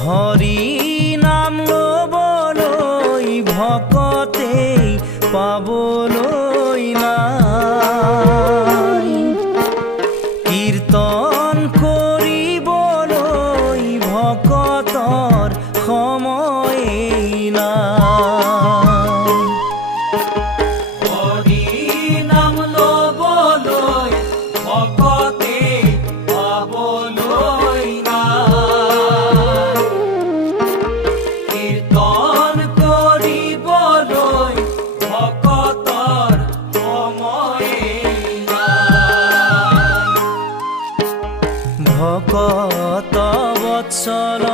হৰি নাম লবলৈ ভকতে পাবলৈ নাই, কীৰ্তন কৰিবলৈ ভকতৰ সময়েই নাই। হৰি নাম লবলৈ ভকতে পাবলৈ নাই, কীৰ্তন কৰিবলৈ ভকতৰ সময়েই নাই। ভকত বৎসল